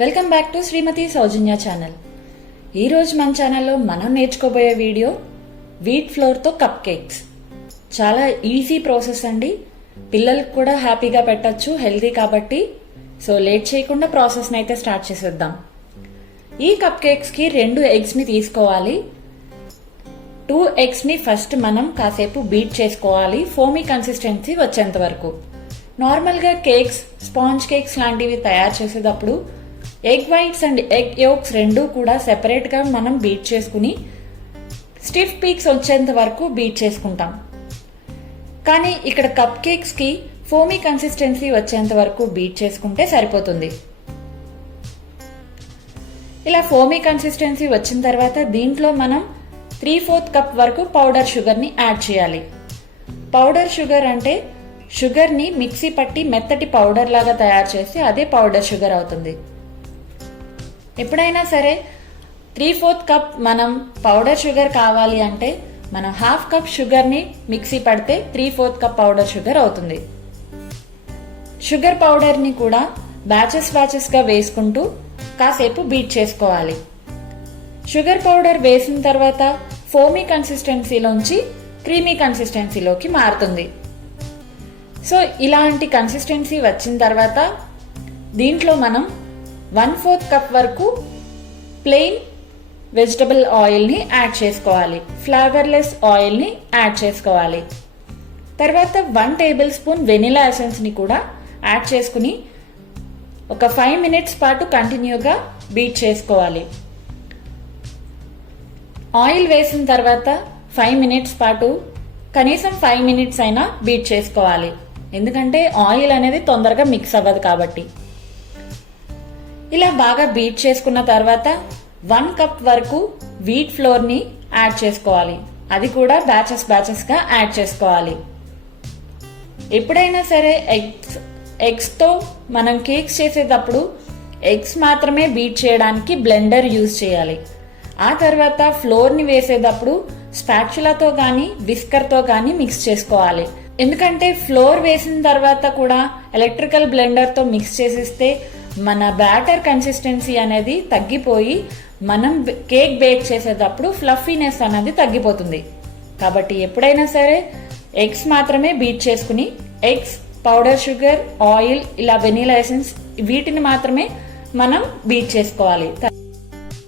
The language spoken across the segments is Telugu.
Welcome back to Srimathi Soujanya channel. ఈరోజు మన ఛానల్లో మనం నేర్చుకోబోయే వీడియో వీట్ ఫ్లోర్తో కప్ కేక్స్. చాలా ఈజీ ప్రాసెస్ అండి, పిల్లలకు కూడా హ్యాపీగా పెట్టచ్చు, హెల్తీ కాబట్టి. సో లేట్ చేయకుండా ప్రాసెస్ని అయితే స్టార్ట్ చేసేద్దాం. ఈ కప్ కేక్స్కి 2 ఎగ్స్ని తీసుకోవాలి. 2 ఎగ్స్ని ఫస్ట్ మనం కాసేపు బీట్ చేసుకోవాలి, ఫోమీ కన్సిస్టెన్సీ వచ్చేంత వరకు. నార్మల్గా కేక్స్, స్పాంజ్ కేక్స్ లాంటివి తయారు చేసేటప్పుడు egg whites and egg yolks రెండూ కూడా సెపరేట్గా మనం బీట్ చేసుకుని స్టిఫ్ పీక్స్ వచ్చేంత వరకు బీట్ చేసుకుంటాం. కానీ ఇక్కడ కప్ కేక్స్కి ఫోమీ కన్సిస్టెన్సీ వచ్చేంత వరకు బీట్ చేసుకుంటే సరిపోతుంది. ఇలా ఫోమీ కన్సిస్టెన్సీ వచ్చిన తర్వాత దీంట్లో మనం 3/4 కప్ వరకు పౌడర్ షుగర్ని యాడ్ చేయాలి. పౌడర్ షుగర్ అంటే షుగర్ని మిక్సీ పట్టి మెత్తటి పౌడర్ లాగా తయారు చేసి అదే పౌడర్ షుగర్ అవుతుంది. ఎప్పుడైనా సరే 3/4 కప్ మనం పౌడర్ షుగర్ కావాలి అంటే మనం 1/2 కప్ షుగర్ని మిక్సీ పడితే 3/4 కప్ పౌడర్ షుగర్ అవుతుంది. షుగర్ పౌడర్ని కూడా బ్యాచెస్గా వేసుకుంటూ కాసేపు బీట్ చేసుకోవాలి. షుగర్ పౌడర్ వేసిన తర్వాత ఫోమీ కన్సిస్టెన్సీలోంచి క్రీమీ కన్సిస్టెన్సీలోకి మారుతుంది. సో ఇలాంటి కన్సిస్టెన్సీ వచ్చిన తర్వాత దీంట్లో మనం 1/4 కప్ వరకు ప్లెయిన్ వెజిటబుల్ ఆయిల్ని యాడ్ చేసుకోవాలి, ఫ్లేవర్లెస్ ఆయిల్ని యాడ్ చేసుకోవాలి. తర్వాత 1 టేబుల్ స్పూన్ వెనిలా ఎసెన్స్ని కూడా యాడ్ చేసుకుని ఒక 5 మినిట్స్ పాటు కంటిన్యూగా బీట్ చేసుకోవాలి. ఆయిల్ వేసిన తర్వాత 5 మినిట్స్ పాటు కనీసం 5 మినిట్స్ అయినా బీట్ చేసుకోవాలి, ఎందుకంటే ఆయిల్ అనేది తొందరగా మిక్స్ అవ్వదు కాబట్టి. ఇలా బాగా బీట్ చేసుకున్న తర్వాత 1 కప్ వరకు వీట్ ఫ్లోర్ని యాడ్ చేసుకోవాలి. అది కూడా బ్యాచెస్గా యాడ్ చేసుకోవాలి. ఎప్పుడైనా సరే ఎగ్స్తో మనం కేక్స్ చేసేటప్పుడు ఎగ్స్ మాత్రమే బీట్ చేయడానికి బ్లెండర్ యూజ్ చేయాలి. ఆ తర్వాత ఫ్లోర్ని వేసేటప్పుడు స్పాచులాతో కానీ విస్కర్తో కానీ మిక్స్ చేసుకోవాలి. ఎందుకంటే ఫ్లోర్ వేసిన తర్వాత కూడా ఎలక్ట్రికల్ బ్లెండర్తో మిక్స్ చేసేస్తే మన బ్యాటర్ కన్సిస్టెన్సీ అనేది తగ్గిపోయి మనం కేక్ బేక్ చేసేటప్పుడు ఫ్లఫీనెస్ అనేది తగ్గిపోతుంది. కాబట్టి ఎప్పుడైనా సరే ఎగ్స్ మాత్రమే బీట్ చేసుకుని ఎగ్స్, పౌడర్ షుగర్, ఆయిల్, ఇలా వెనీలా ఎసెన్స్ వీటిని మాత్రమే మనం బీట్ చేసుకోవాలి.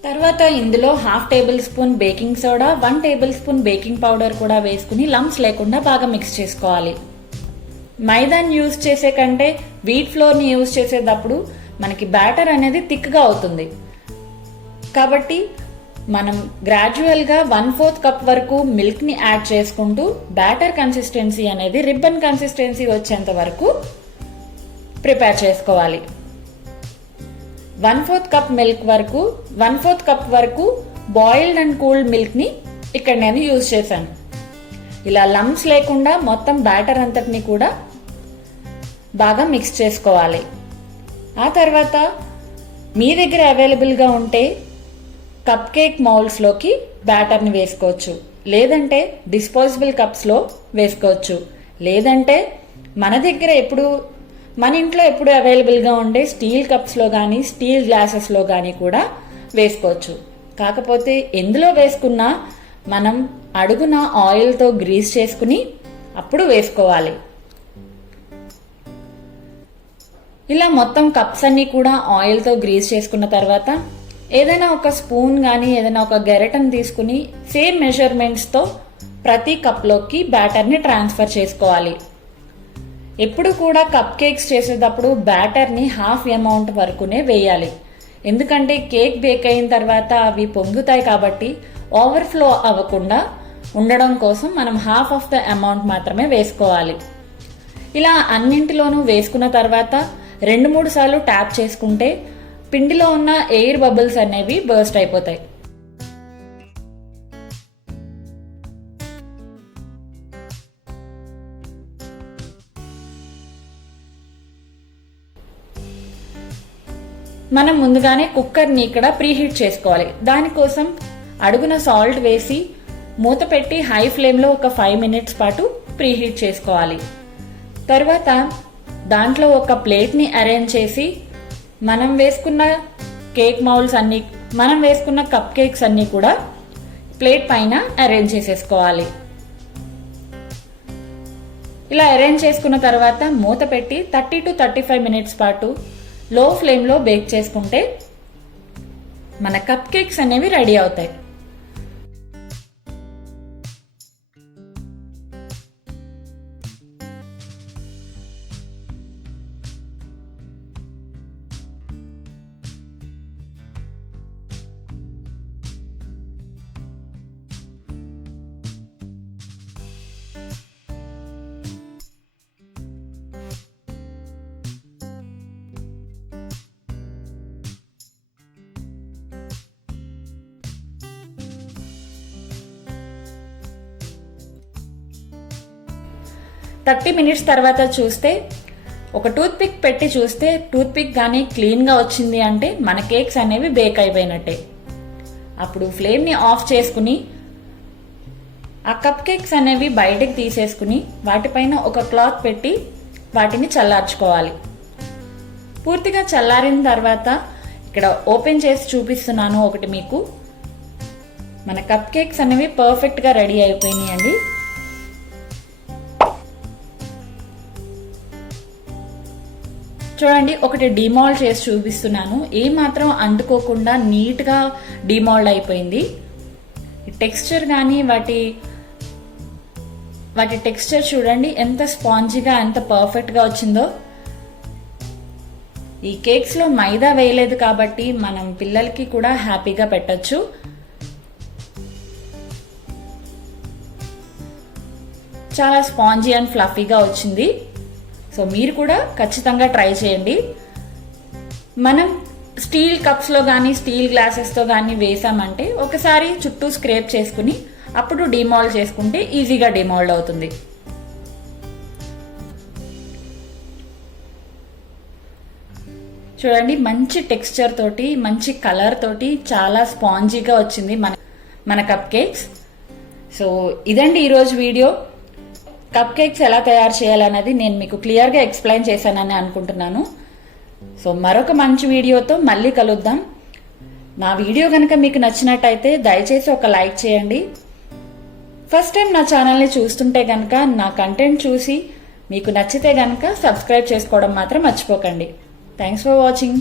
తర్వాత ఇందులో 1/2 table spoon baking soda, 1 table spoon baking powder కూడా వేసుకుని లంప్స్ లేకుండా బాగా మిక్స్ చేసుకోవాలి. మైదాని యూజ్ చేసే కంటే వీట్ ఫ్లోర్ని యూజ్ చేసేటప్పుడు మనకి బ్యాటర్ అనేది థిక్గా అవుతుంది. కాబట్టి మనం గ్రాడ్యువల్గా 1/4 కప్ వరకు మిల్క్ని యాడ్ చేసుకుంటూ బ్యాటర్ కన్సిస్టెన్సీ అనేది రిబ్బన్ కన్సిస్టెన్సీ వచ్చేంత వరకు ప్రిపేర్ చేసుకోవాలి. 1/4 కప్ మిల్క్ వరకు 1/4 కప్ వరకు బాయిల్డ్ అండ్ కూల్డ్ మిల్క్ని ఇక్కడ నేను యూజ్ చేశాను. ఇలా లంప్స్ లేకుండా మొత్తం బ్యాటర్ అంతటిని కూడా బాగా మిక్స్ చేసుకోవాలి. ఆ తర్వాత మీ దగ్గర అవైలబుల్గా ఉంటే కప్ కేక్ మౌల్డ్స్లోకి బ్యాటర్ని వేసుకోవచ్చు, లేదంటే డిస్పోజబుల్ కప్స్లో వేసుకోవచ్చు, లేదంటే మన ఇంట్లో ఎప్పుడు అవైలబుల్గా ఉండే స్టీల్ కప్స్లో కానీ స్టీల్ గ్లాసెస్లో కానీ కూడా వేసుకోవచ్చు. కాకపోతే ఎందులో వేసుకున్నా మనం అడుగున ఆయిల్తో గ్రీస్ చేసుకుని అప్పుడు వేసుకోవాలి. ఇలా మొత్తం కప్స్ అన్ని కూడా ఆయిల్తో గ్రీస్ చేసుకున్న తర్వాత ఏదైనా ఒక స్పూన్ కానీ ఏదైనా ఒక గెరెటను తీసుకుని సేమ్ మెజర్మెంట్స్తో ప్రతి కప్లోకి బ్యాటర్ని ట్రాన్స్ఫర్ చేసుకోవాలి. ఎప్పుడు కూడా కప్ కేక్స్ చేసేటప్పుడు బ్యాటర్ని 1/2 అమౌంట్ వరకునే వేయాలి, ఎందుకంటే కేక్ బేక్ అయిన తర్వాత అవి పొంగుతాయి కాబట్టి ఓవర్ఫ్లో అవ్వకుండా ఉండడం కోసం మనం 1/2 ఆఫ్ ద అమౌంట్ మాత్రమే వేసుకోవాలి. ఇలా అన్నింటిలోనూ వేసుకున్న తర్వాత 2-3 సార్లు ట్యాప్ చేసుకుంటే పిండిలో ఉన్న ఎయిర్ బబుల్స్ అనేవి బర్స్ట్ అయిపోతాయి. మనం ముందుగానే కుక్కర్ని ఇక్కడ ప్రీహీట్ చేసుకోవాలి. దానికోసం అడుగున సాల్ట్ వేసి మూత పెట్టి హై ఫ్లేమ్లో ఒక 5 మినిట్స్ పాటు ప్రీహీట్ చేసుకోవాలి. తర్వాత దాంట్లో ఒక ప్లేట్ని అరేంజ్ చేసి మనం వేసుకున్న కేక్ మౌల్డ్స్ అన్ని, మనం వేసుకున్న కప్ కేక్స్ అన్ని కూడా ప్లేట్ పైన అరేంజ్ చేసేసుకోవాలి. ఇలా అరేంజ్ చేసుకున్న తర్వాత మూత పెట్టి 30 to 35 మినిట్స్ పాటు లో ఫ్లేమ్లో బేక్ చేసుకుంటే మన కప్ కేక్స్ అనేవి రెడీ అవుతాయి. థర్టీ మినిట్స్ తర్వాత చూస్తే, ఒక టూత్ పిక్ పెట్టి చూస్తే టూత్ పిక్ కానీ క్లీన్గా వచ్చింది అంటే మన కేక్స్ అనేవి బేక్ అయిపోయినట్టే. అప్పుడు ఫ్లేమ్ని ఆఫ్ చేసుకుని ఆ కప్ కేక్స్ అనేవి బయటకు తీసేసుకుని వాటిపైన ఒక క్లాత్ పెట్టి వాటిని చల్లార్చుకోవాలి. పూర్తిగా చల్లారిన తర్వాత ఇక్కడ ఓపెన్ చేసి చూపిస్తున్నాను ఒకటి మీకు. మన కప్ కేక్స్ అనేవి పర్ఫెక్ట్గా రెడీ అయిపోయినాయండి. చూడండి, ఒకటి డిమాల్డ్ చేసి చూపిస్తున్నాను. ఏమాత్రం అంటుకోకుండా నీట్గా డిమాల్డ్ అయిపోయింది. టెక్స్చర్ కానీ వాటి టెక్స్చర్ చూడండి ఎంత స్పాంజీగా, ఎంత పర్ఫెక్ట్గా వచ్చిందో. ఈ కేక్స్లో మైదా వేయలేదు కాబట్టి మనం పిల్లలకి కూడా హ్యాపీగా పెట్టచ్చు. చాలా స్పాంజీ అండ్ ఫ్లఫీగా వచ్చింది. సో మీరు కూడా ఖచ్చితంగా ట్రై చేయండి. మనం స్టీల్ కప్స్లో కానీ స్టీల్ గ్లాసెస్తో కానీ వేసామంటే ఒకసారి చుట్టూ స్క్రేప్ చేసుకుని అప్పుడు డిమాల్డ్ చేసుకుంటే ఈజీగా డిమాల్డ్ అవుతుంది. చూడండి, మంచి టెక్స్చర్ తోటి, మంచి కలర్ తోటి చాలా స్పాంజీగా వచ్చింది మన కప్ కేక్స్. సో ఇదండి ఈరోజు వీడియో. కప్ కేక్స్ ఎలా తయారు చేయాలన్నది నేను మీకు క్లియర్గా ఎక్స్ప్లెయిన్ చేశానని అనుకుంటున్నాను. సో మరొక మంచి వీడియోతో మళ్ళీ కలుద్దాం. నా వీడియో కనుక మీకు నచ్చినట్టయితే దయచేసి ఒక లైక్ చేయండి. ఫస్ట్ టైం నా ఛానల్ని చూస్తుంటే కనుక నా కంటెంట్ చూసి మీకు నచ్చితే కనుక సబ్స్క్రైబ్ చేసుకోవడం మాత్రం మర్చిపోకండి. Thanks for watching.